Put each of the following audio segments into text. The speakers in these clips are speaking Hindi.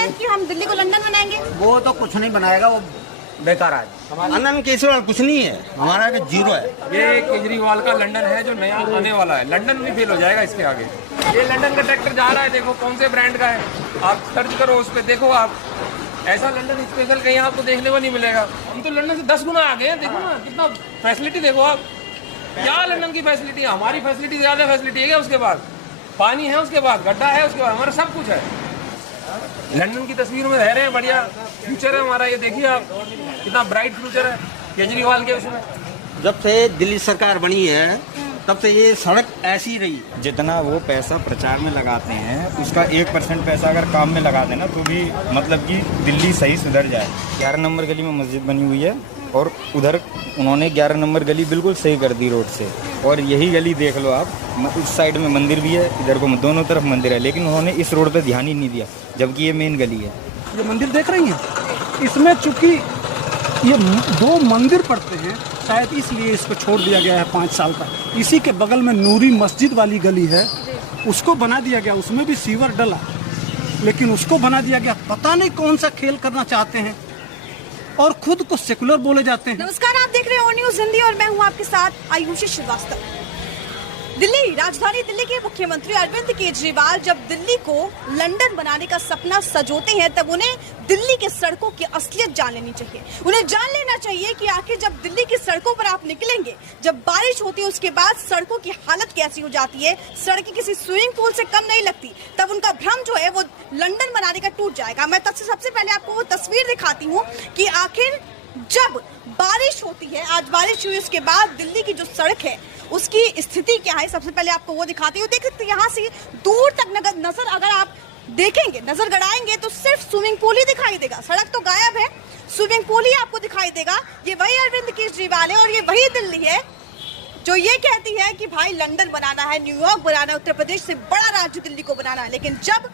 है कि हम दिल्ली को लंदन बनाएंगे? वो तो कुछ नहीं बनाएगा, वो बेकार है। आनंद केजरीवाल कुछ नहीं है, हमारा भी जीरो है। ये केजरीवाल का लंदन है जो नया आने वाला है। लंदन भी फेल हो जाएगा इसके आगे। ये लंदन का ट्रैक्टर जा रहा है, देखो कौन से ब्रांड का है, आप सर्च करो उस पर, देखो आप। ऐसा लंदन स्पेशल कहीं आपको देखने को नहीं मिलेगा। हम तो लंदन से 10 गुना आ गए हैं, देखो ना कितना फैसिलिटी, देखो आप। क्या लंदन की फैसिलिटी है? हमारी फैसिलिटी ज्यादा फैसिलिटी है क्या? उसके बाद पानी है, उसके बाद गड्ढा है, उसके बाद हमारा सब कुछ है। लंदन की तस्वीर में रह रहे हैं, बढ़िया फ्यूचर है हमारा। ये देखिए आप, कितना ब्राइट फ्यूचर है केजरीवाल के उसमें। जब से दिल्ली सरकार बनी है तब से ये सड़क ऐसी रही। जितना वो पैसा प्रचार में लगाते हैं उसका 1% पैसा अगर काम में लगा देना तो भी मतलब कि दिल्ली सही सुधर जाए। 11 नंबर गली में मस्जिद बनी हुई है और उधर उन्होंने 11 नंबर गली बिल्कुल सही कर दी रोड से। और यही गली देख लो आप, उस साइड में मंदिर भी है, इधर को दोनों तरफ मंदिर है, लेकिन उन्होंने इस रोड पे ध्यान ही नहीं दिया, जबकि ये मेन गली है। ये मंदिर देख रही हैं, इसमें चूंकि ये 2 मंदिर पड़ते हैं, शायद इसलिए इसको छोड़ दिया गया है 5 साल तक। इसी के बगल में नूरी मस्जिद वाली गली है, उसको बना दिया गया, उसमें भी सीवर डला, लेकिन उसको बना दिया गया। पता नहीं कौन सा खेल करना चाहते हैं और खुद को सेकुलर बोले जाते हैं। नमस्कार, आप देख रहे हैं ओ न्यूज़ हिंदी और मैं हूं आपके साथ आयुषी श्रीवास्तव। दिल्ली, राजधानी दिल्ली के मुख्यमंत्री अरविंद केजरीवाल जब दिल्ली को लंदन बनाने का सपना सजोते हैं तब उन्हें दिल्ली के सड़कों की असलियत जान लेनी चाहिए। उन्हें जान लेना चाहिए कि आखिर जब दिल्ली की सड़कों पर आप निकलेंगे, जब बारिश होती है उसके बाद सड़कों की हालत कैसी हो जाती है, सड़कें किसी स्विमिंग पूल से कम नहीं लगती, तब उनका भ्रम जो है वो लंदन बनाने का टूट जाएगा। मैं तब से सबसे पहले आपको वो तस्वीर दिखाती हूँ कि आखिर जब बारिश होती है, आज बारिश हुई, उसके बाद दिल्ली की जो सड़क है उसकी स्थिति क्या है। सबसे पहले आपको वो दिखाती हूँ। देख सकते हैं यहाँ से दूर तक नजर अगर आप देखेंगे, नजर गड़ाएंगे तो सिर्फ स्विमिंग पूल ही दिखाई देगा। सड़क तो गायब है, स्विमिंग पूल ही आपको दिखाई देगा। ये वही अरविंद केजरीवाल है और ये वही दिल्ली है जो ये कहती है कि भाई लंदन बनाना है, न्यूयॉर्क बनाना है, उत्तर प्रदेश से बड़ा राज्य दिल्ली को बनाना है। लेकिन जब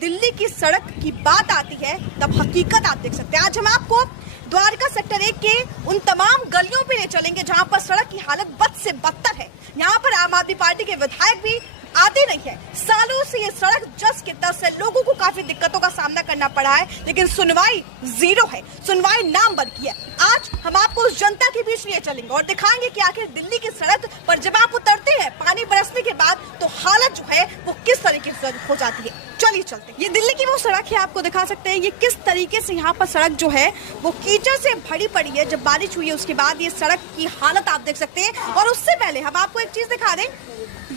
दिल्ली की सड़क की बात आती है तब हकीकत आप देख सकते हैं। आज हम आपको द्वारका सेक्टर 1 के उन तमाम गलियों पे ले चलेंगे जहां पर सड़क की हालत बद से बदतर है। यहाँ पर आम आदमी पार्टी के विधायक भी आते नहीं है। सालों से ये सड़क जस के तस है, लोगों को काफी दिक्कतों का सामना करना पड़ा है, लेकिन सुनवाई जीरो है, सुनवाई नाम बन की है। आज हम आपको उस जनता के बीच लिए चलेंगे और दिखाएंगे कि आखिर दिल्ली की सड़क पर जब आप उतरते हैं पानी बरसने के बाद तो हालत जो है वो किस तरीके से हो जाती है। चलिए चलते हैं। ये दिल्ली की वो सड़क है, आपको दिखा सकते हैं ये किस तरीके से यहाँ पर सड़क जो है वो कीचड़ से भरी पड़ी है। जब बारिश हुई है उसके बाद ये सड़क की हालत आप देख सकते हैं। और उससे पहले हम आपको एक चीज दिखा दें,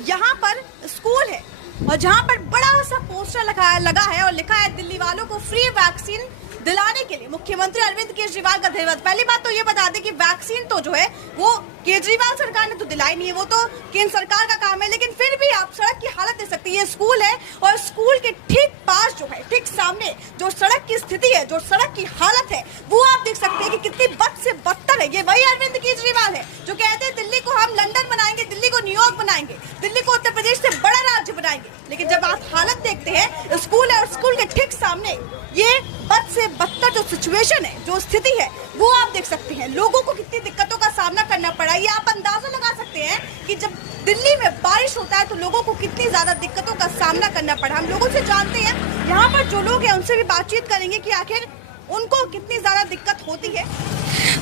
यहाँ पर स्कूल है और जहाँ पर बड़ा सा पोस्टर लगा है और लिखा है दिल्ली वालों को फ्री वैक्सीन दिलाने के लिए मुख्यमंत्री अरविंद केजरीवाल का धन्यवाद। पहली बात तो ये बता दें कि वैक्सीन तो जो है वो केजरीवाल सरकार ने तो दिलाई नहीं है, वो तो केंद्र सरकार का काम है। लेकिन फिर भी आप सड़क की हालत देख सकते हैं। ये स्कूल है और स्कूल के ठीक पास जो है, ठीक सामने जो सड़क की स्थिति है, जो सड़क की हालत है, वो आप देख सकते हैं कि कितनी बद से बदतर है। ये वही अरविंद केजरीवाल है जो कहते हैं दिल्ली को हम लंदन बनाएंगे, दिल्ली को न्यूयॉर्क बनाएंगे, दिल्ली को उत्तर प्रदेश से बड़ा राज्य बनाएंगे। लेकिन जब आप हालत देखते हैं, स्कूल है और स्कूल के ठीक सामने ये बद से बदतर जो सिचुएशन है, जो स्थिति है, वो आप देख सकते हैं। लोगों को कितनी दिक्कतों का सामना करना पड़ा, ये आप अंदाजा लगा सकते हैं कि जब दिल्ली में बारिश होता है तो लोगों को कितनी ज्यादा दिक्कतों का सामना करना पड़ा। हम लोगों से जानते हैं, यहाँ पर जो लोग हैं उनसे भी बातचीत करेंगे कि आखिर उनको कितनी ज्यादा दिक्कत होती है।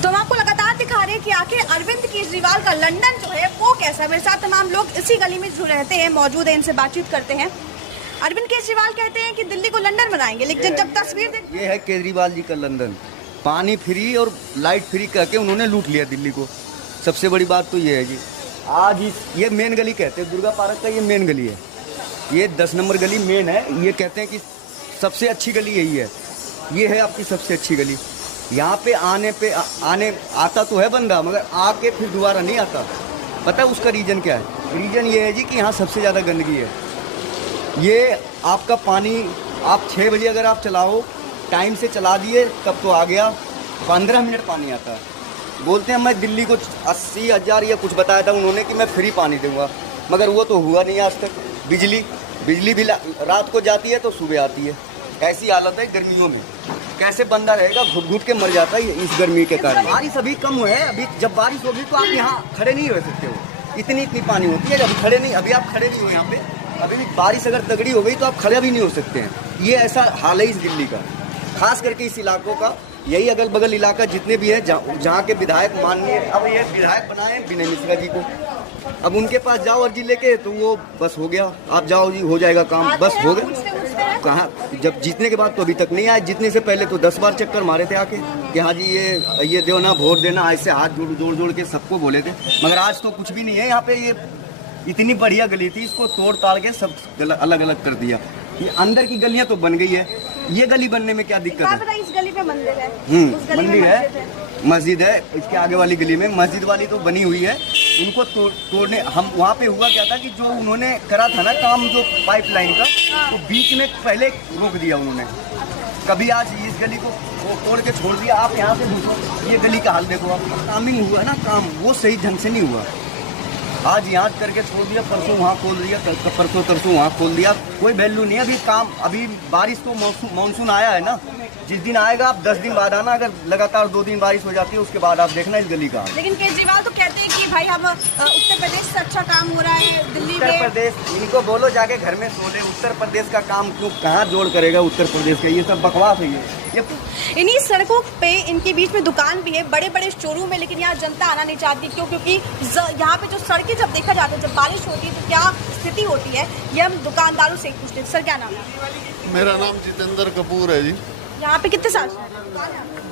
तो हम आपको लगातार दिखा रहे हैं कि आखिर अरविंद केजरीवाल का लंदन जो है वो कैसा है। मेरे साथ तमाम लोग इसी गली में जो रहते हैं मौजूद है, इनसे बातचीत करते हैं। अरविंद केजरीवाल कहते हैं कि दिल्ली को लंदन बनाएंगे, लेकिन जब तस्वीर ये है केजरीवाल जी का लंदन, पानी फ्री और लाइट फ्री करके उन्होंने लूट लिया दिल्ली को। सबसे बड़ी बात तो ये है जी, आज ये मेन गली कहते हैं, दुर्गा पार्क का ये मेन गली है, ये 10 नंबर गली मेन है। ये कहते हैं कि सबसे अच्छी गली यही है, ये है आपकी सबसे अच्छी गली। यहाँ पे आने आता तो है बंदा, मगर आके फिर दोबारा नहीं आता। पता है उसका रीज़न क्या है? रीज़न ये है जी कि यहाँ सबसे ज़्यादा गंदगी है। ये आपका पानी आप 6 बजे अगर आप चलाओ, टाइम से चला दिए तब तो आ गया, 15 मिनट पानी आता है। बोलते हैं मैं दिल्ली को 80,000 या कुछ बताया था उन्होंने कि मैं फ्री पानी दूंगा, मगर वो तो हुआ नहीं आज तक। बिजली भी रात को जाती है तो सुबह आती है। ऐसी हालत है गर्मियों में, कैसे बंदा रहेगा, घुट घुट के मर जाता है इस गर्मी के कारण। बारिश अभी कम हुआ है, अभी जब बारिश होगी तो आप यहाँ खड़े नहीं रह सकते हो, इतनी पानी होती है। अभी खड़े नहीं, अभी आप खड़े नहीं हो यहाँ पे, अभी भी बारिश अगर तगड़ी हो गई तो आप खड़े भी नहीं हो सकते हैं। ये ऐसा हाल है इस दिल्ली का, खास करके इस इलाकों का। यही अगल बगल इलाका जितने भी है जहाँ के विधायक माननीय, अब ये विधायक बनाए विनय मिश्रा जी को, अब उनके पास जाओ अर्जी लेके तो वो बस हो गया, आप जाओ जी हो जाएगा काम, बस हो गया। कहाँ जब जीतने के बाद तो अभी तक नहीं आए, जीतने से पहले तो 10 बार चक्कर मारे थे आके कि हाँ जी ये दो ना, वोट देना, ऐसे हाथ जोड़ के सबको बोले थे। मगर आज तो कुछ भी नहीं है यहाँ पे। ये इतनी बढ़िया गली थी, इसको तोड़ ताड़ के सब अलग अलग कर दिया। ये अंदर की गलियां तो बन गई है, ये गली बनने में क्या दिक्कत है? इस गली पे मंदिर है, उस गली में मंदिर है, मस्जिद है, इसके आगे वाली गली में मस्जिद वाली तो बनी हुई है। उनको तोड़ने हम वहाँ पे हुआ क्या था कि जो उन्होंने करा था ना काम, जो पाइपलाइन का, तो बीच में पहले रोक दिया उन्होंने। कभी आज इस गली को तोड़ के छोड़ दिया। आप यहाँ से दूसरा ये गली का हाल देखो, आप कामिंग हुआ ना काम, वो सही ढंग से नहीं हुआ। आज यहाँ करके छोड़ दिया, परसों वहाँ खोल दिया, परसों तरसों वहाँ खोल दिया, कोई वैल्यू नहीं है अभी काम। अभी बारिश तो मानसून आया है ना, जिस दिन आएगा आप 10 दिन बाद आना, अगर लगातार 2 दिन बारिश हो जाती है उसके बाद आप देखना इस गली का। लेकिन केजरीवाल तो कहते हैं कि भाई हम उत्तर प्रदेश से अच्छा काम हो रहा है दिल्ली में। उत्तर प्रदेश, इनको बोलो जाके घर में सो ले, उत्तर प्रदेश का काम क्यों कहाँ जोड़ करेगा उत्तर प्रदेश का? ये सब बकवास है ये इन्हीं सड़कों पे इनके बीच में दुकान भी है, बड़े बड़े शोरूम है, लेकिन यहाँ जनता आना नहीं चाहती। क्यों? क्योंकि यहाँ पे जो सड़कें जब देखा जाता है, जब बारिश होती है तो क्या स्थिति होती है, ये हम दुकानदारों से पूछते हैं। सर क्या नाम है? मेरा नाम जितेंद्र कपूर है जी। यहाँ पे कितने साल से?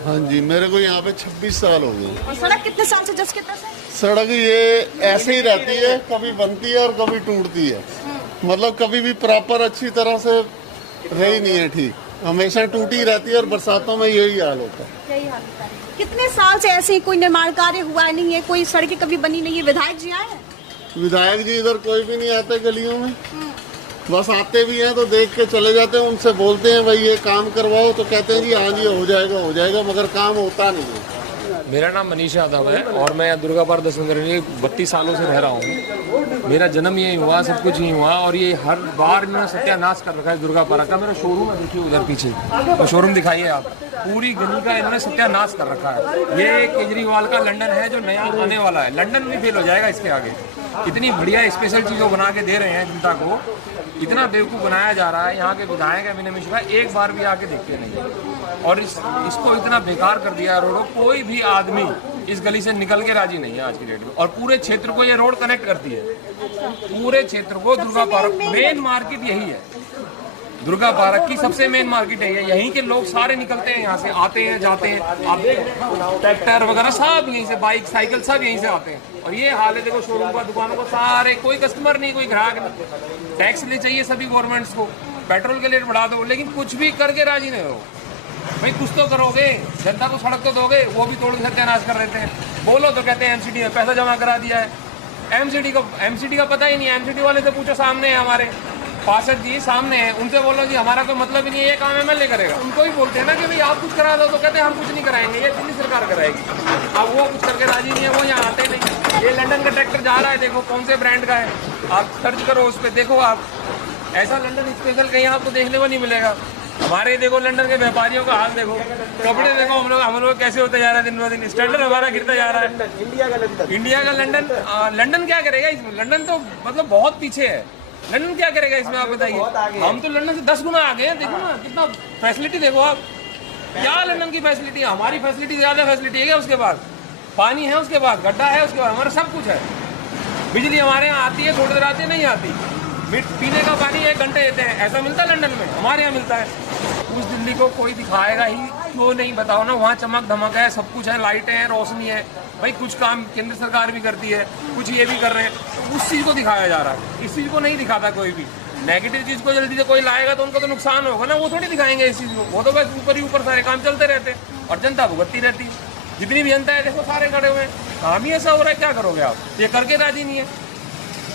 हाँ जी, मेरे को यहाँ पे 26 साल हो गए। और सड़क कितने साल से, जस कितना से? सड़क ये ऐसे ही रहती है, कभी बनती है और कभी टूटती है। मतलब कभी भी प्रॉपर अच्छी तरह से रही नहीं है, ठीक, हमेशा टूटी रहती है और बरसातों में यही हाल होता है। यही हाल होता है। कितने साल से ऐसे कोई निर्माण कार्य हुआ नहीं है, कोई सड़कें कभी बनी नहीं है? विधायक जी आए हैं? विधायक जी इधर कोई भी नहीं आते गलियों में, बस आते भी हैं तो देख के चले जाते हैं। उनसे बोलते हैं भाई ये काम करवाओ तो कहते हैं जी हाँ जी हो जाएगा, मगर काम होता नहीं है। मेरा नाम मनीष यादव है और मैं दुर्गा पार्क दशनगर 32 सालों से रह रहा हूँ। मेरा जन्म यही हुआ, सब कुछ यही हुआ, और ये हर बार इन्होंने सत्यानाश कर रखा है दुर्गा पार्क का। मेरा शोरूम है, देखिए उधर पीछे तो शोरूम दिखाइए आप, पूरी गली का इन्होंने सत्यानाश कर रखा है। ये केजरीवाल का लंदन है जो नया आने वाला है, लंदन भी फेल हो जाएगा इसके आगे। इतनी बढ़िया स्पेशल चीज़ों बना के दे रहे हैं जनता को, इतना बेवकूफ़ बनाया जा रहा है। यहाँ के विधायक है विनय मिश्रा, एक बार भी आके देखते नहीं, और इसको इतना बेकार कर दिया रोड। कोई भी आदमी इस गली से निकल के राजी नहीं है आज की डेट में, और पूरे क्षेत्र को ये रोड कनेक्ट करती है, पूरे क्षेत्र को। दुर्गा पार्क मेन मार्केट यही है, दुर्गा पार्क की सबसे मेन मार्केट है, यहीं के लोग सारे निकलते हैं, यहाँ से आते हैं जाते हैं। आप ट्रैक्टर वगैरह सब यहीं से, बाइक साइकिल सब यहीं से आते हैं। और ये हाल है देखो शोरूम का, दुकानों का, सारे, कोई कस्टमर नहीं, कोई ग्राहक नहीं। टैक्स ले चाहिए सभी गवर्नमेंट्स को, पेट्रोल के रेट बढ़ा दो, लेकिन कुछ भी करके राजी नहीं हो। भाई कुछ तो करोगे, जनता को सड़क तो दोगे, वो भी तोड़ के सत्यानाश कर रहे थे। बोलो तो कहते हैं एमसीडी में पैसा जमा करा दिया है। एमसीडी का पता ही नहीं है। एमसीडी वाले से पूछो, सामने है हमारे पार्षद जी, सामने है, उनसे बोलो जी हमारा कोई मतलब ही नहीं है, ये काम एमएलए करेगा। उनको ही बोलते हैं ना कि भाई आप कुछ करा दो, तो कहते हैं हम कुछ नहीं कराएंगे, ये दिल्ली सरकार कराएगी। अब वो कुछ करके राजी नहीं है, वो यहाँ आते नहीं। ये लंदन का ट्रैक्टर जा रहा है, देखो कौन से ब्रांड का है, आप सर्च करो उस पर, देखो आप, ऐसा लंदन स्पेशल कहीं आपको देखने को नहीं मिलेगा। हमारे देखो लंदन के व्यापारियों का हाल देखो, कपड़े देखो हम लोग कैसे होते जा रहे हैं दिन ब दिन, स्टैंडर्ड हमारा गिरता जा रहा है। इंडिया का लंदन क्या करेगा इसमें? लंदन तो मतलब बहुत पीछे है। लंदन क्या करेगा इसमें, आप बताइए। हम तो लंदन से 10 गुना आगे हैं। देखो ना कितना फैसिलिटी, देखो आप, क्या लंदन की फैसिलिटी है, हमारी फैसिलिटी ज़्यादा फैसिलिटी है क्या? उसके बाद पानी है, उसके बाद गड्ढा है, उसके बाद हमारा सब कुछ है। बिजली हमारे यहाँ आती है, थोड़ी देर आती है, नहीं आती। पीने का पानी 1 घंटे देते हैं, ऐसा मिलता है लंदन में? हमारे यहाँ मिलता है। उस दिल्ली को कोई दिखाएगा ही क्यों नहीं, बताओ ना। वहाँ चमक धमक है, सब कुछ है, लाइटें हैं, रोशनी है। भाई कुछ काम केंद्र सरकार भी करती है, कुछ ये भी कर रहे हैं, तो उस चीज़ को दिखाया जा रहा है। इस चीज़ को नहीं दिखाता कोई भी। नेगेटिव चीज़ को जल्दी से कोई लाएगा तो उनको तो नुकसान होगा ना, वो थोड़ी दिखाएंगे इस चीज़ को। वो तो बस ऊपर ही ऊपर सारे काम चलते रहते हैं और जनता भुगतती रहती है। जितनी भी जनता है देखो सारे खड़े हुए हैं, काम ही ऐसा हो रहा है, क्या करोगे आप? ये करके राजी नहीं है,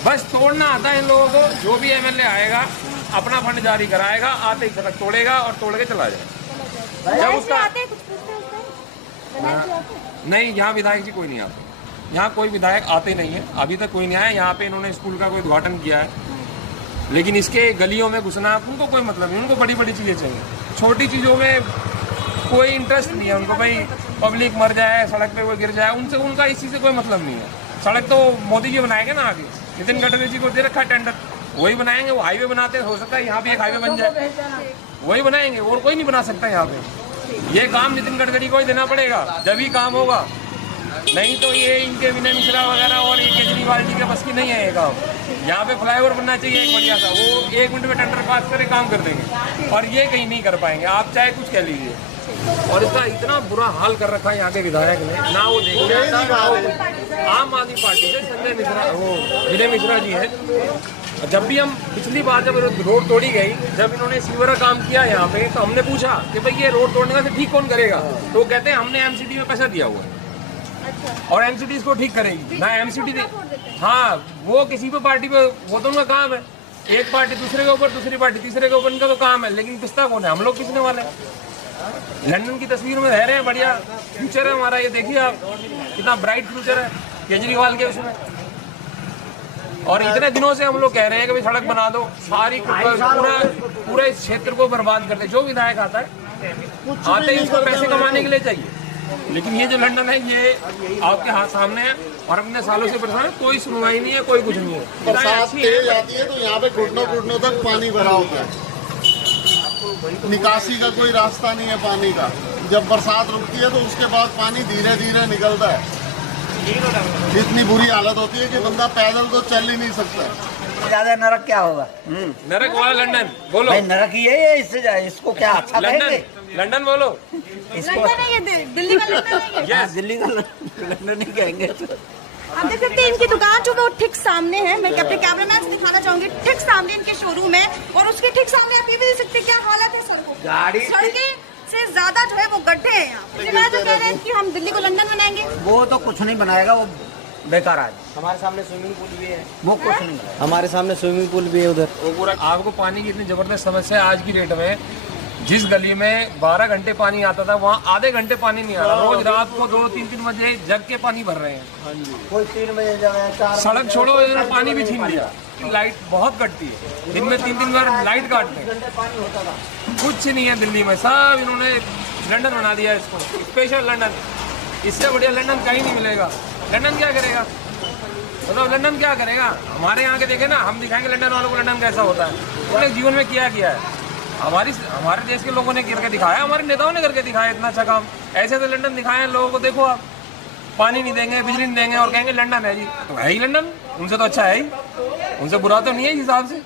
बस तोड़ना आता है इन लोगों को। जो भी एमएलए आएगा अपना फंड जारी कराएगा, आते ही सड़क तोड़ेगा और तोड़ के चला जाएगा। जब उसका नहीं, यहाँ विधायक जी कोई नहीं आते, यहाँ कोई विधायक आते नहीं है, अभी तक कोई नहीं आया। यहाँ पे इन्होंने स्कूल का कोई उद्घाटन किया है, लेकिन इसके गलियों में घुसना उनको कोई मतलब नहीं। उनको बड़ी बड़ी चीज़ें चाहिए, छोटी चीज़ों में कोई इंटरेस्ट नहीं है उनको। भाई पब्लिक मर जाए, सड़क पे कोई गिर जाए, उनसे उनका इस चीज़ से कोई मतलब नहीं है। सड़क तो मोदी जी बनाएंगे ना आगे, नितिन गडकरी जी को दे रखा है टेंडर, वही बनाएंगे, वो हाईवे बनाते हैं, हो सकता है यहाँ भी एक हाईवे बन जाए, वही बनाएंगे और कोई नहीं बना सकता यहाँ पे। ये काम नितिन गडकरी को ही देना पड़ेगा, जब ही काम होगा, नहीं तो ये इनके विनय मिश्रा वगैरह और ये केजरीवाल जी के बस की नहीं है ये काम। यहाँ पे फ्लाईओवर बनना चाहिए एक बढ़िया सा, वो 1 मिनट में टेंडर पास करे काम कर देंगे, और ये कहीं नहीं कर पाएंगे, आप चाहे कुछ कह लीजिए। और इसका इतना बुरा हाल कर रखा है यहाँ के विधायक ने, ना वो देखिए आम आदमी पार्टी से संजय मिश्रा, वो विनय मिश्रा जी है। जब भी हम पिछली बार जब रोड तोड़ी गई, जब इन्होंने सीवर का काम किया यहाँ पे, तो हमने पूछा कि भाई ये रोड तोड़ने का ठीक कौन करेगा, तो वो कहते हैं हमने एमसीडी में पैसा दिया हुआ है और एमसीडी इसको ठीक करेगी ना। एमसीडी हाँ, वो किसी पे पार्टी पे, वो तो उनका काम है, एक पार्टी दूसरे के ऊपर, दूसरी पार्टी तीसरे के ऊपर, इनका तो काम है, लेकिन पिसता कौन है, हम लोग पिसने वाले हैं। लंदन की तस्वीर में रह रहे हैं, बढ़िया फ्यूचर है हमारा, ये देखिए आप कितना ब्राइट फ्यूचर है केजरीवाल के उसमें। और इतने दिनों से हम लोग कह रहे हैं कि भाई सड़क बना दो, सारी पूरा इस क्षेत्र को बर्बाद कर दे। जो विधायक आता है आते ही इसको पैसे कमाने के लिए चाहिए, लेकिन ये जो लंदन है ये आपके हाथ सामने है और अपने सालों से परेशान है, कोई सुनवाई नहीं है, कोई कुछ नहीं है। बरसात तेज आती है तो यहाँ पे घुटनों तक पानी भरा होता है, निकासी का कोई रास्ता नहीं है पानी का। जब बरसात रुकती है तो उसके बाद पानी धीरे धीरे निकलता है, इतनी बुरी हालत होती है कि बंदा पैदल तो चल ही नहीं सकता। ज्यादा नरक क्या होगा? नरक वाला लंदन बोलो, भाई नरक ही है, इससे इसको क्या अच्छा कहेंगे? लंदन बोलो, लंदन है ये, दिल्ली का लंदन है ये। दिल्ली का लंदन नहीं कहेंगे। आप देख सकते हैं इनकी दुकान जो वो ठीक सामने है, मैं अपने कैमरामैन से दिखाना चाहूंगी, ठीक सामने इनके शोरूम है, और उसके ठीक सामने आप ये भी देख सकते हैं क्या हालत है सड़कों की। सड़कें से ज्यादा जो है वो गड्ढे हैं यहाँ। जो कह रहे हैं कि हम दिल्ली को लंदन बनाएंगे, वो तो कुछ नहीं बनाएगा, वो बेकार आज। हमारे सामने स्विमिंग पूल भी है, वो कुछ नहीं बनाएगा। हमारे सामने स्विमिंग पूल भी है उधर। वो पूरा आपको पानी की इतनी जबरदस्त समस्या है आज की डेट में। जिस गली में 12 घंटे पानी आता था वहाँ आधे घंटे पानी नहीं आ रहा, रोज रात को 2-3 बजे जग के पानी भर रहे हैं। कोई 3 बजे जगह सड़क छोड़ो, इन्होंने पानी भी छीन लिया। लाइट बहुत कटती है, दिन में 3 बार लाइट काटते हैं। कुछ नहीं है दिल्ली में, सब इन्होंने लंदन बना दिया इसको, स्पेशल लंदन। इससे बढ़िया लंदन कहीं नहीं मिलेगा। लंदन क्या करेगा, मतलब लंदन क्या करेगा? हमारे यहाँ के देखे ना, हम दिखाएंगे लंदन वालों को लंदन कैसा होता है। उन्होंने जीवन में किया है, हमारे देश के लोगों ने करके दिखाया, हमारे नेताओं ने करके दिखाया इतना अच्छा काम। ऐसे तो लंदन दिखाए लोगों को, देखो आप पानी नहीं देंगे, बिजली नहीं देंगे और कहेंगे लंदन है जी। तो है ही लंदन, उनसे तो अच्छा है ही, उनसे बुरा तो नहीं है इस हिसाब से।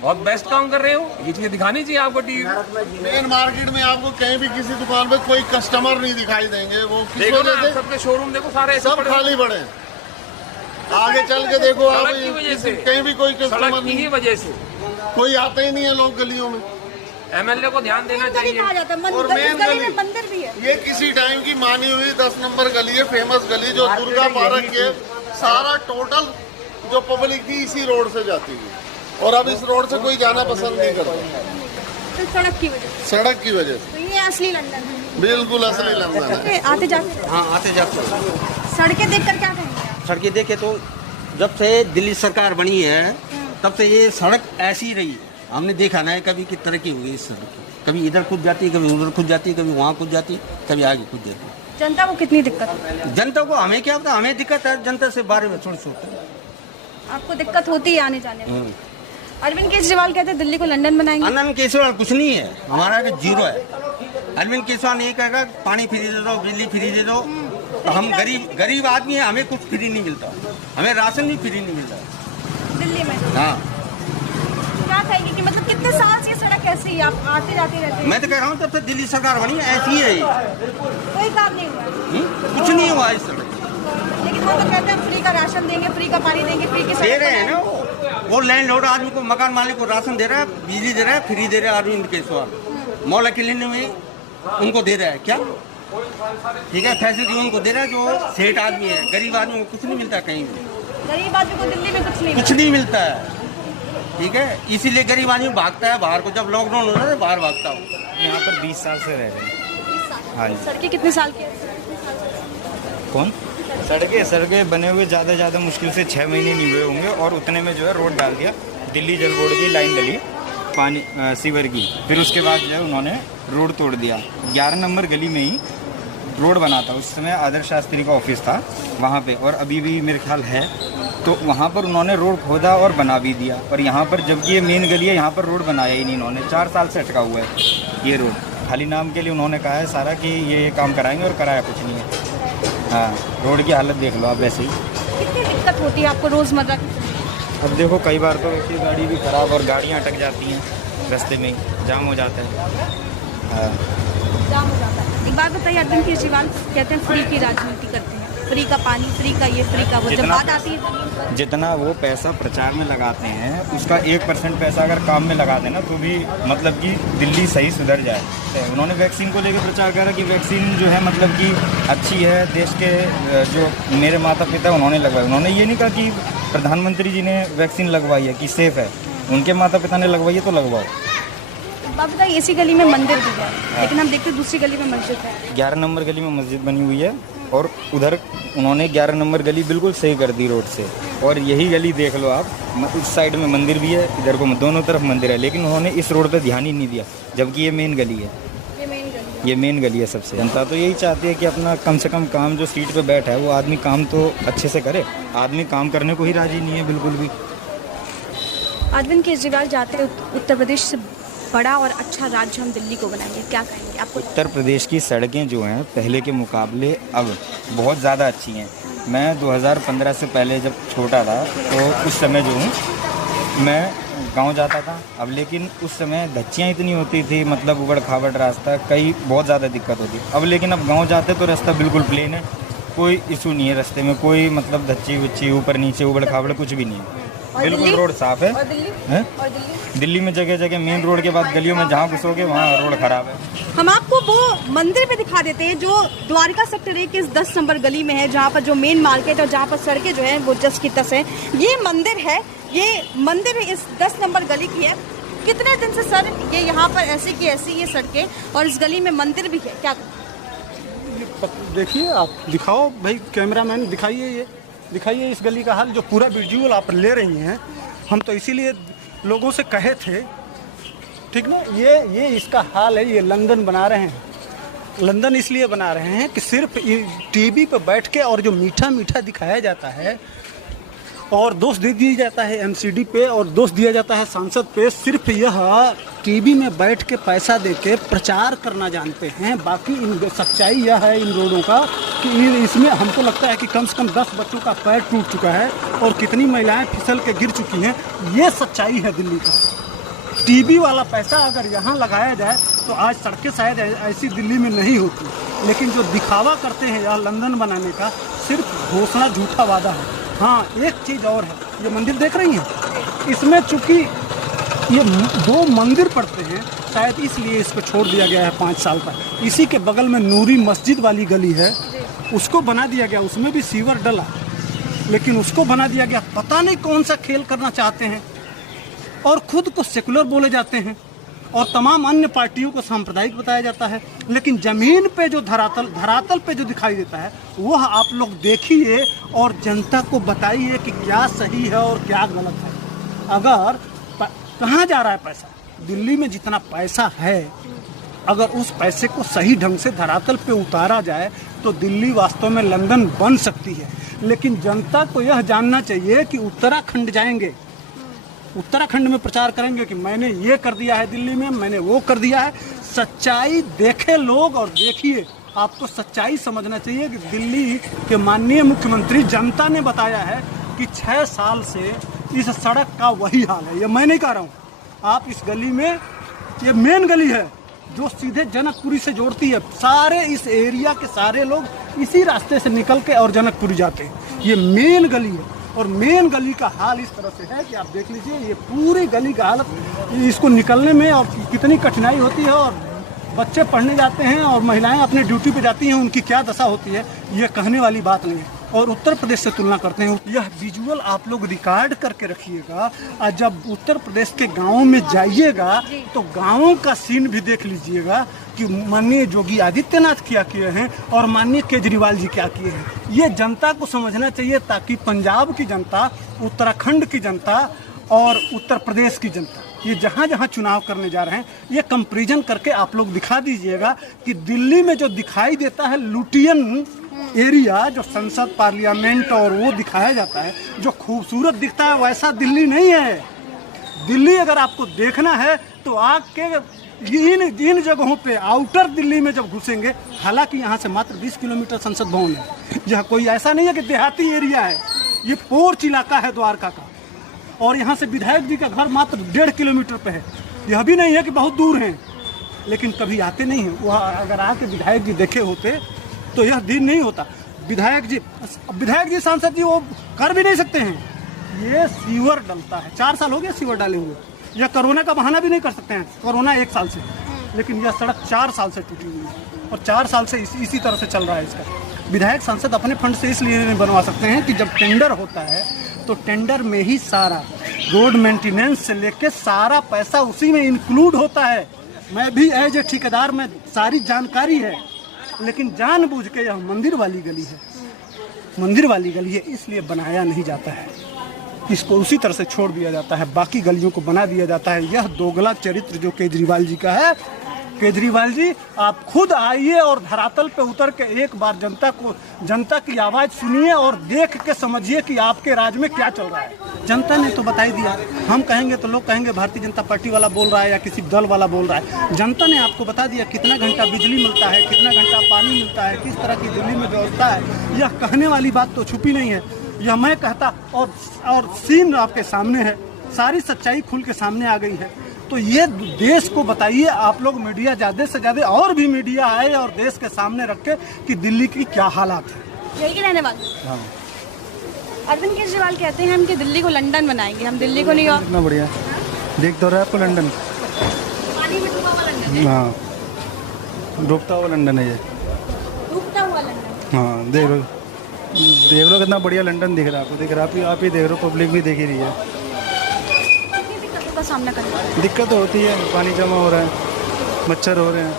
बहुत बेस्ट काम कर रहे हो, ये चीजें दिखानी चाहिए आपको टीवी में। मेन मार्केट में आपको कहीं भी किसी दुकान पे कोई कस्टमर नहीं दिखाई देंगे। वो किस देखो ना, वजह से सबके शोरूम देखो सारे ऐसे सब पड़े खाली पड़े हैं। आगे चल के देखो आप, सड़क की वजह से, कहीं भी कोई कस्टमर सड़क की ही नहीं, वजह से कोई आते ही नहीं है लोग गलियों में। एमएलए को ध्यान देना चाहिए। कहा जाता है और मंदिर, मेन इस गली गली में मंदिर भी है। ये किसी टाइम की मानी हुई 10 नंबर गली है, फेमस गली, जो दुर्गा पार्क के सारा टोटल जो पब्लिक थी इसी रोड से जाती थी, और अब इस रोड से कोई जाना पसंद नहीं करता, तो सड़क की वजह से। सड़क की वजह से। तो ये असली लंदन है, बिल्कुल असली लंदन है। आते जाते। हाँ, आते जाते। सड़कें देखकर क्या कहेंगे आप? सड़कें देखे तो जब से दिल्ली सरकार बनी है तब से ये सड़क ऐसी रही है। हमने देखा ना है कभी की तरक्की हुई इस सड़क की, कभी इधर खुद जाती है, कभी उधर खुद जाती है, कभी वहाँ खुद जाती है, कभी आगे खुद जाती है। जनता को कितनी दिक्कत है? जनता को, हमें क्या होता है, हमें दिक्कत है, जनता से बारे में थोड़ी सोचते हैं। आपको दिक्कत होती है आने जाने में। अरविंद केजरीवाल कहते हैं दिल्ली को लंदन बनाएंगे। अरविंद केजरीवाल कुछ नहीं है, हमारा भी जीरो है। अरविंद केजरीवाल ये कहेगा पानी फ्री दे दो, बिजली फ्री दे दो, तो हम गरीब आदमी हैं, हमें कुछ फ्री नहीं मिलता, हमें राशन भी फ्री नहीं मिलता दिल्ली में। हाँ, क्या कहेंगे कि मतलब कितने साल से ये सड़क ऐसी है, आप आते जाते रहते हैं? मैं तो कह रहा हूँ तब से दिल्ली सरकार बनी है ऐसी है ये। कोई काम नहीं हुआ, कुछ नहीं हुआ इस सड़क। लेकिन वो तो कहते हैं फ्री का राशन देंगे, फ्री का पानी देंगे, फ्री की दे सड़क रहे हैं ना, बनाएंगे। वो लैंडलॉर्ड आदमी को, मकान मालिक को राशन दे रहा है, बिजली दे रहा है, फ्री दे रहा है। अरविंद केजरीवाल मौला क्लिनिक में उनको दे रहा है क्या, ठीक है, फैसिलिटी उनको दे रहा है जो सेठ आदमी है। गरीब आदमी को कुछ नहीं मिलता, कहीं भी गरीब आदमी को दिल्ली में कुछ नहीं मिलता है, ठीक है। इसीलिए गरीब आदमी भागता है बाहर को, जब लॉकडाउन हो रहा है बाहर भागता हूँ। यहाँ पर 20 साल से रह रहे हैं। हाँ जी। सड़कें कितने साल की है? कौन? सड़कें बने हुए ज़्यादा मुश्किल से 6 महीने नहीं हुए होंगे, और उतने में जो है रोड डाल दिया, दिल्ली जल बोर्ड की लाइन डली पानी सीवर की। फिर उसके बाद जो है उन्होंने रोड तोड़ दिया। 11 नंबर गली में ही रोड बना था, उस समय आदर्श शास्त्री का ऑफिस था वहाँ पे, और अभी भी मेरे ख्याल है, तो वहाँ पर उन्होंने रोड खोदा और बना भी दिया। और यहाँ पर जबकि ये मेन गली है, यहाँ पर रोड बनाया ही नहीं इन्होंने, 4 साल से अटका हुआ है ये रोड। खाली नाम के लिए उन्होंने कहा है सारा कि ये काम कराएंगे, और कराया कुछ नहीं है। हाँ, रोड की हालत देख लो आप वैसे ही। कितनी दिक्कत होती है आपको रोज़मर्रा की? अब देखो कई बार तो वैसे गाड़ी भी खराब और गाड़ियाँ अटक जाती हैं रास्ते में, जाम हो जाता है। हाँ। जाम हो जाता है। एक बात बताइए, अरविंद केजरीवाल कहते हैं फ्री की राजनीति करते हैं, फ्री का पानी, फ्री का ये, फ्री का वो, जब बात आती है ज़मीन पर जितना वो पैसा प्रचार में लगाते हैं, उसका 1% पैसा अगर काम में लगा देना तो भी मतलब कि दिल्ली सही सुधर जाए। उन्होंने वैक्सीन को लेकर प्रचार करा कि वैक्सीन जो है मतलब कि अच्छी है, देश के जो मेरे माता पिता उन्होंने लगवाई। उन्होंने ये नहीं कहा कि प्रधानमंत्री जी ने वैक्सीन लगवाई है कि सेफ़ है, उनके माता पिता ने लगवाई है तो लगवाओ। बात बताइए, इसी गली में मंदिर भी है, लेकिन हम देखते हैं दूसरी गली में मस्जिद है। 11 नंबर गली में मस्जिद बनी हुई है, और उधर उन्होंने 11 नंबर गली बिल्कुल सही कर दी रोड से। और यही गली देख लो आप, उस साइड में मंदिर भी है, इधर को दोनों तरफ मंदिर है, लेकिन उन्होंने इस रोड पे ध्यान ही नहीं दिया, जबकि ये मेन गली है। ये मेन गली है सबसे। जनता तो यही चाहती है कि अपना कम से कम काम, जो सीट पे बैठा है वो आदमी काम तो अच्छे से करे। आदमी काम करने को ही राजी नहीं है बिल्कुल भी। अरविंद केजरीवाल जाते हैं उत्तर प्रदेश से बड़ा और अच्छा राज्य हम दिल्ली को बनाएंगे, क्या कहेंगे आपको? उत्तर प्रदेश की सड़कें जो हैं पहले के मुकाबले अब बहुत ज़्यादा अच्छी हैं। मैं 2015 से पहले जब छोटा था तो उस समय जो हूँ मैं गांव जाता था, अब लेकिन उस समय धच्चियाँ इतनी होती थी, मतलब उबड़ खाबड़ रास्ता, कई बहुत ज़्यादा दिक्कत होती। अब लेकिन अब गांव जाते तो रास्ता बिल्कुल प्लेन है, कोई इशू नहीं है रास्ते में, कोई मतलब धच्ची वच्ची ऊपर नीचे उबड़ खाबड़ कुछ भी नहीं है, बिल्कुल रोड साफ है। और दिल्ली? है? और दिल्ली? दिल्ली में जगह जगह मेन रोड के बाद गलियों में जहाँ घुसोगे वहाँ रोड खराब है। हम आपको वो मंदिर पे दिखा देते हैं जो द्वारका सेक्टर 1 के 10 नंबर गली में है, जहाँ पर जो मेन मार्केट और जहाँ पर सड़कें जो हैं वो जस की तस है। ये मंदिर है, ये मंदिर इस 10 नंबर गली की है। कितने दिन से सर ये यहाँ पर ऐसी की ऐसी ये सड़कें, और इस गली में मंदिर भी है, क्या? देखिए, आप दिखाओ भाई, कैमरामैन दिखाइए, ये दिखाइए इस गली का हाल, जो पूरा विजुअल आप ले रही हैं। हम तो इसीलिए लोगों से कहे थे, ठीक ना, ये इसका हाल है। ये लंदन बना रहे हैं, लंदन इसलिए बना रहे हैं कि सिर्फ टीवी पर बैठ के और जो मीठा मीठा दिखाया जाता है और दोष दे दिया जाता है एमसीडी पे और दोष दिया जाता है सांसद पे, सिर्फ यह टीवी में बैठ के पैसा दे के प्रचार करना जानते हैं। बाकी इन सच्चाई यह है इन रोडों का कि इसमें हमको लगता है कि कम से कम 10 बच्चों का पैर टूट चुका है और कितनी महिलाएं फिसल के गिर चुकी हैं। ये सच्चाई है दिल्ली का। टीवी वाला पैसा अगर यहाँ लगाया जाए तो आज सड़कें शायद ऐसी दिल्ली में नहीं होती, लेकिन जो दिखावा करते हैं यहाँ लंदन बनाने का, सिर्फ घोषणा, झूठा वादा है। हाँ, एक चीज़ और है, ये मंदिर देख रही हैं, इसमें चूँकि ये 2 मंदिर पड़ते हैं, शायद इसलिए इसको छोड़ दिया गया है 5 साल तक। इसी के बगल में नूरी मस्जिद वाली गली है, उसको बना दिया गया, उसमें भी सीवर डला, लेकिन उसको बना दिया गया। पता नहीं कौन सा खेल करना चाहते हैं, और खुद को सेकुलर बोले जाते हैं और तमाम अन्य पार्टियों को सांप्रदायिक बताया जाता है। लेकिन ज़मीन पे जो धरातल पे जो दिखाई देता है वह आप लोग देखिए और जनता को बताइए कि क्या सही है और क्या गलत है। अगर कहाँ जा रहा है पैसा, दिल्ली में जितना पैसा है, अगर उस पैसे को सही ढंग से धरातल पे उतारा जाए तो दिल्ली वास्तव में लंदन बन सकती है। लेकिन जनता को यह जानना चाहिए कि उत्तराखंड जाएंगे, उत्तराखंड में प्रचार करेंगे कि मैंने ये कर दिया है दिल्ली में, मैंने वो कर दिया है। सच्चाई देखे लोग और देखिए, आपको सच्चाई समझना चाहिए कि दिल्ली के माननीय मुख्यमंत्री, जनता ने बताया है कि 6 साल से इस सड़क का वही हाल है। ये मैं नहीं कह रहा हूँ, आप इस गली में, ये मेन गली है जो सीधे जनकपुरी से जोड़ती है। सारे इस एरिया के सारे लोग इसी रास्ते से निकल के और जनकपुरी जाते हैं। ये मेन गली है और मेन गली का हाल इस तरह से है कि आप देख लीजिए, ये पूरी गली का हालत, इसको निकलने में और कितनी कठिनाई होती है, और बच्चे पढ़ने जाते हैं और महिलाएं अपने ड्यूटी पे जाती हैं, उनकी क्या दशा होती है, ये कहने वाली बात नहीं है। और उत्तर प्रदेश से तुलना करते हैं, यह विजुअल आप लोग रिकॉर्ड करके रखिएगा, और जब उत्तर प्रदेश के गाँव में जाइएगा तो गाँवों का सीन भी देख लीजिएगा कि माननीय योगी आदित्यनाथ क्या किए हैं और माननीय केजरीवाल जी क्या किए हैं। ये जनता को समझना चाहिए, ताकि पंजाब की जनता, उत्तराखंड की जनता और उत्तर प्रदेश की जनता ये जहाँ जहाँ चुनाव करने जा रहे हैं, ये कंपैरिजन करके आप लोग दिखा दीजिएगा कि दिल्ली में जो दिखाई देता है लुटियन एरिया, जो संसद पार्लियामेंट और वो दिखाया जाता है, जो खूबसूरत दिखता है, वैसा दिल्ली नहीं है। दिल्ली अगर आपको देखना है तो आके इन जगहों पे आउटर दिल्ली में जब घुसेंगे, हालांकि यहाँ से मात्र 20 किलोमीटर संसद भवन है, यह कोई ऐसा नहीं है कि देहाती एरिया है, ये पोर्च इलाका है द्वारका का, और यहाँ से विधायक जी का घर मात्र 1.5 किलोमीटर पे है। यह भी नहीं है कि बहुत दूर हैं, लेकिन कभी आते नहीं हैं। वह अगर आके विधायक जी देखे होते तो यह दिन नहीं होता। विधायक जी सांसद जी वो कर भी नहीं सकते हैं। ये सीवर डलता है, 4 साल हो गए सीवर डाले हुए। यह कोरोना का बहाना भी नहीं कर सकते हैं, कोरोना 1 साल से, लेकिन यह सड़क 4 साल से टूटी हुई है और 4 साल से इसी तरह से चल रहा है इसका। विधायक सांसद अपने फंड से इसलिए नहीं बनवा सकते हैं कि जब टेंडर होता है तो टेंडर में ही सारा रोड मेंटेनेंस से लेके सारा पैसा उसी में इंक्लूड होता है। मैं भी एज ए ठेकेदार में सारी जानकारी है, लेकिन जानबूझ के यह मंदिर वाली गली है, इसलिए बनाया नहीं जाता है। इसको उसी तरह से छोड़ दिया जाता है, बाकी गलियों को बना दिया जाता है। यह दोगला चरित्र जो केजरीवाल जी का है। केजरीवाल जी, आप खुद आइए और धरातल पे उतर के एक बार जनता की आवाज़ सुनिए और देख के समझिए कि आपके राज्य में क्या चल रहा है। जनता ने तो बता ही दिया। हम कहेंगे तो लोग कहेंगे भारतीय जनता पार्टी वाला बोल रहा है या किसी दल वाला बोल रहा है। जनता ने आपको बता दिया कितना घंटा बिजली मिलता है, कितना घंटा पानी मिलता है, किस तरह की दिल्ली में व्यवस्था है। यह कहने वाली बात तो छुपी नहीं है, यह मैं कहता और सीन आपके सामने है, सारी सच्चाई खुल के सामने आ गई है। तो ये देश को बताइए आप लोग, मीडिया ज़्यादा से ज़्यादा और भी मीडिया आए और देश के सामने रखे कि दिल्ली की क्या हालात है। यही के रहने वाले। हाँ। अरविंद केजरीवाल कहते हैं हम कि दिल्ली को लंदन बनाएंगे, हम दिल्ली को नहीं। और इतना बढ़िया देख तो रहा है आपको लंदन, पानी में डूबा हुआ लंदन है। हाँ, डूबता हुआ लंदन है ये, डूबता हुआ लंदन। हाँ, देख लो कितना बढ़िया लंदन दिख रहा है आपको, दिख रहा है आप ही देख रहे हो, पब्लिक भी देख ही रही है। का सामना करना है, दिक्कत तो होती है, पानी जमा हो रहा है, मच्छर हो रहे हैं।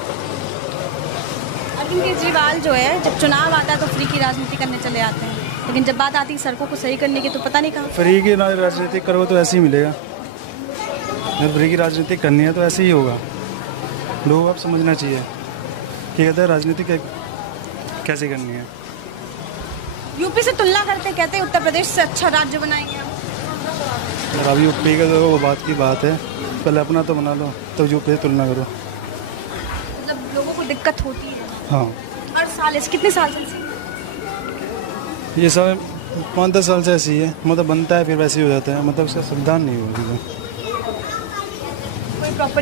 अरविंद केजरीवाल जो है जब चुनाव आता है तो फ्री की राजनीति करने चले आते हैं, लेकिन जब बात आती है सड़कों को सही करने की तो पता नहीं कहाँ। फ्री की राजनीति करो तो ऐसे ही मिलेगा, जब फ्री की राजनीति करनी है तो ऐसे ही होगा। लोग आप समझना चाहिए कि कहते हैं राजनीति कैसे करनी है। यूपी से तुलना करते कहते हैं उत्तर प्रदेश से अच्छा राज्य बनाएंगे हम। अभी यूपी का तो वो बात की बात है, पहले अपना तो बना लो तो यूपी से तुलना करो। मतलब लोगों को दिक्कत होती है। हाँ, हर साल कितने साल से ये सब 5-10 साल से ऐसी है, मतलब बनता है फिर वैसे ही हो जाता है, मतलब उसका संविधान नहीं होगा, कोई प्रॉपर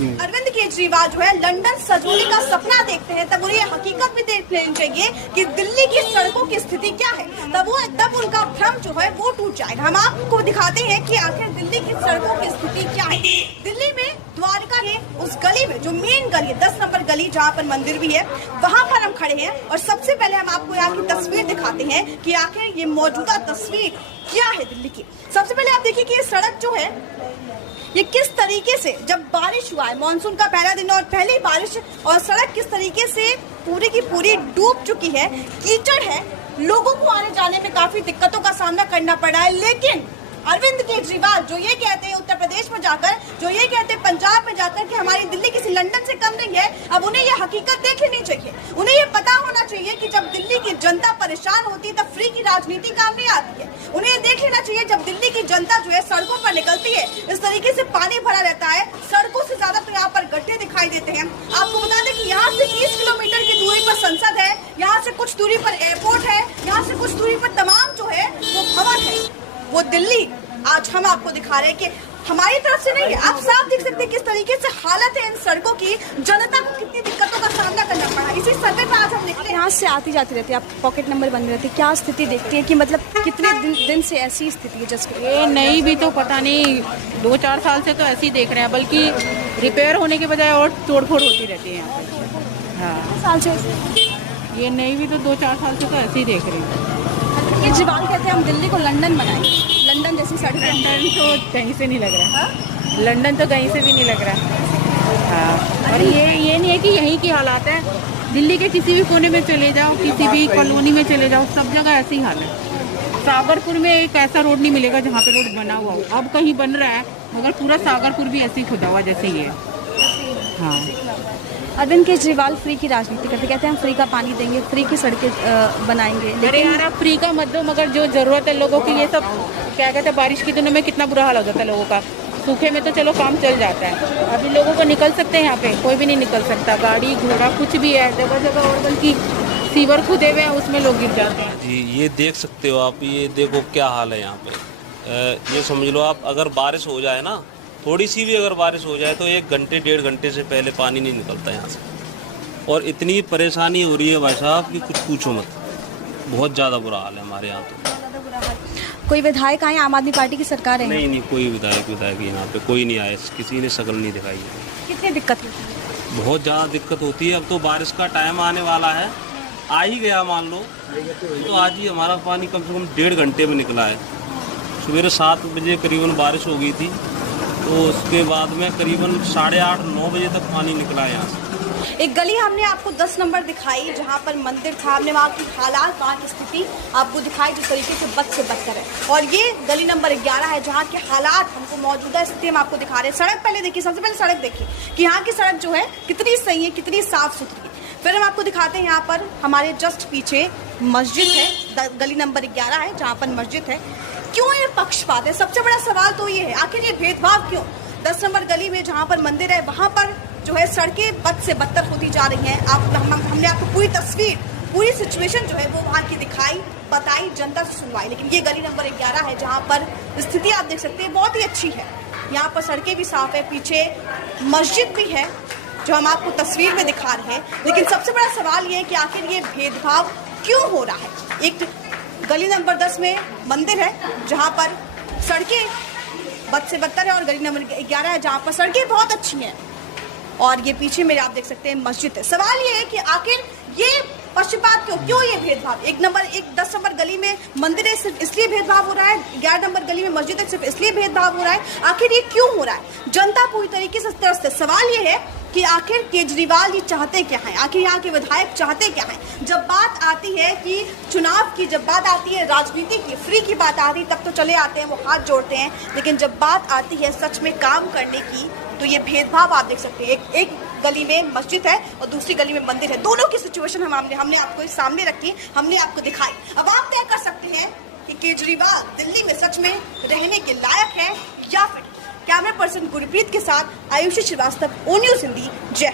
नहीं। अरविंद केजरीवाल जो है लंदन सजोने का सपना देखते हैं, तब उन्हें हकीकत भी देख लेनी चाहिए कि दिल्ली की सड़कों की स्थिति क्या है, तब उनका भ्रम जो है वो टूट जाएगा। हम आपको दिखाते हैं कि आखिर दिल्ली की सड़कों की स्थिति क्या है। दिल्ली में द्वारका के उस गली में जो मेन गली है, 10 नंबर गली जहाँ पर मंदिर भी है, वहाँ पर हम खड़े हैं और सबसे पहले हम आपको यहाँ की तस्वीर दिखाते हैं कि आखिर ये मौजूदा तस्वीर क्या है दिल्ली की। सबसे पहले आप देखिए कि ये सड़क जो है ये किस तरीके से, जब बारिश हुआ है, मानसून का पहला दिन और पहली बारिश, और सड़क किस तरीके से पूरी की पूरी डूब चुकी है, कीचड़ है, लोगों को आने जाने में काफी दिक्कतों का सामना करना पड़ा है। लेकिन अरविंद केजरीवाल जो ये कहते हैं उत्तर प्रदेश में जाकर, जो ये कहते हैं पंजाब में जाकर कि हमारी दिल्ली किसी लंदन से कम नहीं है, अब उन्हें ये हकीकत देख लेनी चाहिए। उन्हें ये पता होना चाहिए कि जब दिल्ली की जनता परेशान होती है तब फ्री की राजनीति काम नहीं आती है। उन्हें ये देख लेना चाहिए जब दिल्ली की जनता जो है सड़कों पर निकलती है, इस तरीके से पानी भरा रहता है, सड़कों से ज्यादा तो यहाँ पर गड्ढे दिखाई देते हैं। आपको बता दें कि यहाँ से 30 किलोमीटर की दूरी पर संसद है, यहाँ से कुछ दूरी पर एयरपोर्ट है, यहाँ से कुछ दूरी पर तमाम जो है वो भवन है, वो दिल्ली आज हम आपको दिखा रहे हैं कि हमारी तरफ से नहीं है। आप साफ देख सकते हैं किस तरीके से हालत है इन सड़कों की, जनता को कितनी दिक्कतों का सामना करना पड़ा। इसी सर्वे पर आज हम निकले। यहाँ से आती जाती रहती है, आप पॉकेट नंबर बंद रहती है, क्या स्थिति देखती है कि मतलब कितने दिन से ऐसी स्थिति है? जस्ट ये नहीं भी तो पता नहीं, 2-4 साल से तो ऐसे ही देख रहे हैं, बल्कि रिपेयर होने के बजाय और तोड़फोड़ होती रहती है यहाँ पर। हाँ, साल से ये नहीं भी तो 2-4 साल से तो ऐसे ही देख रहे हैं। केजरीवाल कहते हैं हम दिल्ली को लंदन बनाएंगे, लंदन जैसी सड़कें। लंदन तो कहीं से नहीं लग रहा है, लंदन तो कहीं से भी नहीं लग रहा है। हाँ, और ये नहीं है कि यहीं की हालात है, दिल्ली के किसी भी कोने में चले जाओ, किसी भी कॉलोनी में चले जाओ, सब जगह ऐसी हाल है, सागरपुर में एक ऐसा रोड नहीं मिलेगा जहाँ पे रोड बना हुआ हो। अब कहीं बन रहा है मगर पूरा सागरपुर भी ऐसे ही खुदा हुआ जैसे ये है। हाँ, अरविंद केजरीवाल फ्री की राजनीति करते, कहते हैं हम फ्री का पानी देंगे, फ्री की सड़कें बनाएंगे, अरे लेकिन यार आप फ्री का मत दो, मगर जो जरूरत है लोगों की, ये सब क्या कहते हैं, बारिश के दिनों में कितना बुरा हाल हो जाता है लोगों का। सूखे में तो चलो काम चल जाता है, अभी लोगों को निकल सकते हैं, यहाँ पे कोई भी नहीं निकल सकता, गाड़ी घोड़ा कुछ भी है जगह जगह, और बल्कि सीवर खुदे हुए हैं उसमें लोग गिर जाते हैं। जी ये देख सकते हो आप, ये देखो क्या हाल है यहाँ पे। ये समझ लो आप, अगर बारिश हो जाए ना, थोड़ी सी भी अगर बारिश हो जाए तो 1 घंटे 1.5 घंटे से पहले पानी नहीं निकलता यहाँ से, और इतनी परेशानी हो रही है भाई साहब कि कुछ पूछो मत। बहुत ज़्यादा बुरा हाल है हमारे यहाँ तो। कोई विधायक आए, आम आदमी पार्टी की सरकार है? नहीं, कोई विधायक यहाँ पे कोई नहीं आए, किसी ने शक्ल नहीं दिखाई है। कितनी दिक्कत होती है? बहुत ज़्यादा दिक्कत होती है। अब तो बारिश का टाइम आने वाला है, आ ही गया मान लो, तो आज ही हमारा पानी कम से कम 1.5 घंटे में निकला है। सवेरे 7 बजे करीबन बारिश हो गई थी, तो उसके बाद में करीबन 8:30-9 बजे तक पानी निकला है यहाँ से। एक गली हमने आपको 10 नंबर दिखाई जहाँ पर मंदिर था, हमने वहाँ की हालात, वहाँ की स्थिति आपको दिखाई जिस तरीके से बद से बदतर है। और ये गली नंबर 11 है जहाँ के हालात हमको मौजूदा स्थिति हम आपको दिखा रहे हैं। सड़क पहले देखिए, सबसे पहले सड़क देखिए कि यहाँ की सड़क जो है कितनी सही है, कितनी साफ सुथरी है। फिर हम आपको दिखाते हैं यहाँ पर हमारे जस्ट पीछे मस्जिद है, गली नंबर 11 है जहाँ पर मस्जिद है। क्यों ये पक्षपात है? सबसे बड़ा सवाल तो ये है, आखिर ये भेदभाव क्यों? 10 नंबर गली में जहाँ पर मंदिर है वहाँ पर जो है सड़कें बद से बदतर होती जा रही हैं। हमने आपको पूरी तस्वीर, पूरी सिचुएशन जो है वो वहाँ की दिखाई, बताई, जनता से सुनवाई। लेकिन ये गली नंबर 11 है जहाँ पर स्थिति आप देख सकते हैं बहुत ही अच्छी है। यहाँ पर सड़कें भी साफ है, पीछे मस्जिद भी है जो हम आपको तस्वीर में दिखा रहे हैं। लेकिन सबसे बड़ा सवाल ये है कि आखिर ये भेदभाव क्यों हो रहा है? एक गली नंबर 10 में मंदिर है जहाँ पर सड़कें बद से बदतर है, और गली नंबर 11 है जहाँ पर सड़कें बहुत अच्छी हैं, और ये पीछे मेरे आप देख सकते हैं मस्जिद है। सवाल ये है कि आखिर ये पक्षपात क्यों ये भेदभाव? 10 नंबर गली में मंदिर है सिर्फ इसलिए भेदभाव हो रहा है, 11 नंबर गली में मस्जिद है सिर्फ इसलिए भेदभाव हो रहा है? आखिर ये क्यों हो रहा है? जनता पूरी तरीके से त्रस्त है। सवाल ये है कि आखिर केजरीवाल जी चाहते क्या हैं, आखिर यहाँ के विधायक चाहते क्या हैं? जब बात आती है कि चुनाव की, जब बात आती है राजनीति की, फ्री की बात आती है, तब तो चले आते हैं, वो हाथ जोड़ते हैं। लेकिन जब बात आती है सच में काम करने की, तो ये भेदभाव आप देख सकते हैं। एक गली में मस्जिद है और दूसरी गली में मंदिर है, दोनों की सिचुएशन हमने आपको सामने रखी, हमने आपको दिखाई। अब आप तय कर सकते हैं कि केजरीवाल दिल्ली में सच में रहने के लायक है या फिर। कैमरा पर्सन गुरप्रीत के साथ आयुषी श्रीवास्तव, ओ न्यूज़ हिंदी, जय।